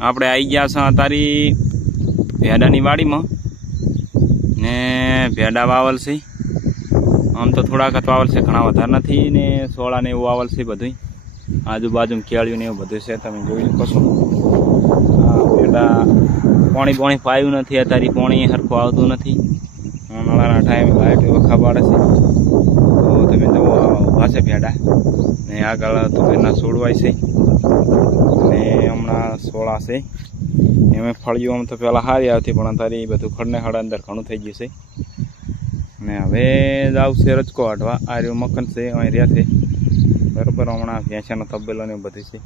આપણે આવી ગયા છે તારી ભેડાની વાડીમાં ને ભેડા વાવલ છે. આમ તો થોડાક જ વાવલ છે, ઘણા વધારે નથી ને સોળા ને એવું વાવલ છે. બધું આજુબાજુ કેળ્યું ને એવું બધું છે, તમે જોઈ શકો છો. ભેડા પાણી પાયું નથી, અત્યારે પાણી સરખું આવતું નથી. ઉનાળાના ટાઈમે લાઇટ વખા પાડે છે. તો તમે જુઓ ઊભા છે ભેડા ને આગળ તુવેરના છોડવાય છે ને હમણાં સોળા છે. એમાં ફળિયું આમ તો પહેલાં સારી આવતી, પણ અત્યારે બધું ખડને ખડ અંદર ઘણું થઈ ગયું છે. ને હવે જ આવશે રજકો હાટવા. આ રહ્યું મકન છે, અહીં રહ્યા છે બરાબર. હમણાં ભેંસાનો તબેલો ને બધું છે.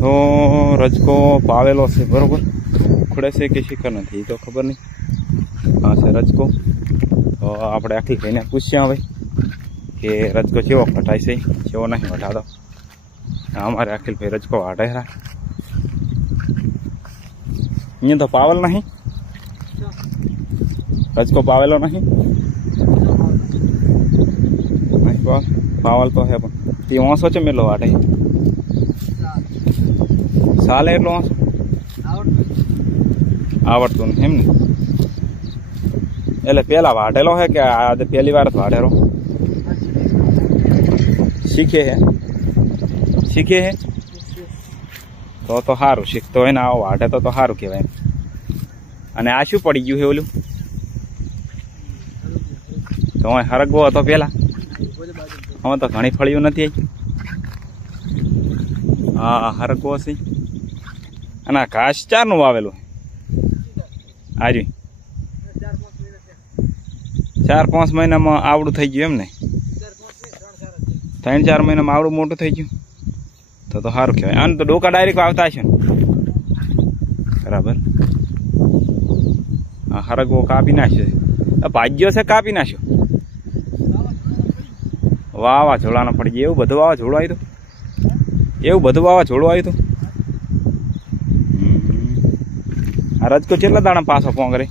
તો રજકો પાવેલો છે બરાબર. ઉખડે છે કે શિખર નથી એ તો ખબર નહીં. હા છે રજકો. તો આપણે આખી ભાઈને પૂછ્યા હવે કે રજકો કેવો કટાય છે, કેવો નહીં વટાડો. અમારે અખિલ ભાઈ રજકો વાઢે રા. અહીંયા તો પાવેલ નહીં, રજકો પાવેલો નહીં. પાવલ તો હે પણ તે ઓસો છે મેલો વાટે સાલે એટલો ઓસો આવડતું નથી એમ ને. એટલે પેલા વાઢેલો હે કે આજે પહેલી વાર જ વાઢેલો? શીખે હે તો સારું. શીખતો હોય ને આવો વાઢે તો સારું કહેવાય. અને આ શું પડી ગયું છે ઓલું? તો હરગવો હતો પેલા, હવે તો ઘણી ફળિયું નથી. હા હરગવો છે. અને ઘાસ ચારનું વાવેલું આર્યું 4-5 મહિનામાં આવડું થઈ ગયું એમ ને? 3-4 મહિનામાં આવડું મોટું થઈ ગયું તો સારું કહેવાય. આને તો ડોકા ડાયરેક્ટ આવતા હશે ને બરાબર. હા હરગવો કાપી નાખ્યો. ભાગ્યો છે કાપી નાખ્યો. વાવાઝોડાના પડી ગયા. એવું બધું વાવાઝોડું આવ્યું હતું? એવું બધું વાવાઝોડું આવ્યું હતું? આ રજકો કેટલા દાણા પાછો પોંગરે?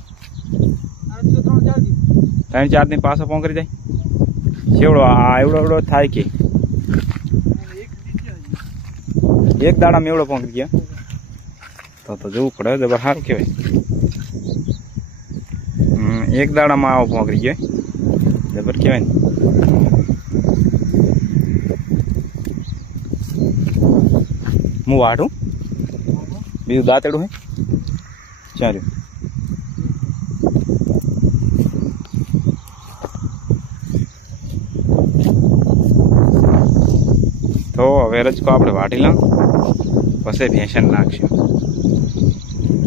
3-4 દિન પાછો પોંગરી જાય. છેવડો આ એવડો થાય કે એક દાડામાં એવડો પોંગરી ગયા તો જોવું પડે. જબર સારું કહેવાય. એક દાડામાં આવો પોંગરી ગયો જબર કહેવાય ને. હું વાઢું બીજું દાંતેડું હે ચાર્યું. તો હવે રજકો આપણે વાઢી લઉં પછી ભેંસન નાખશું.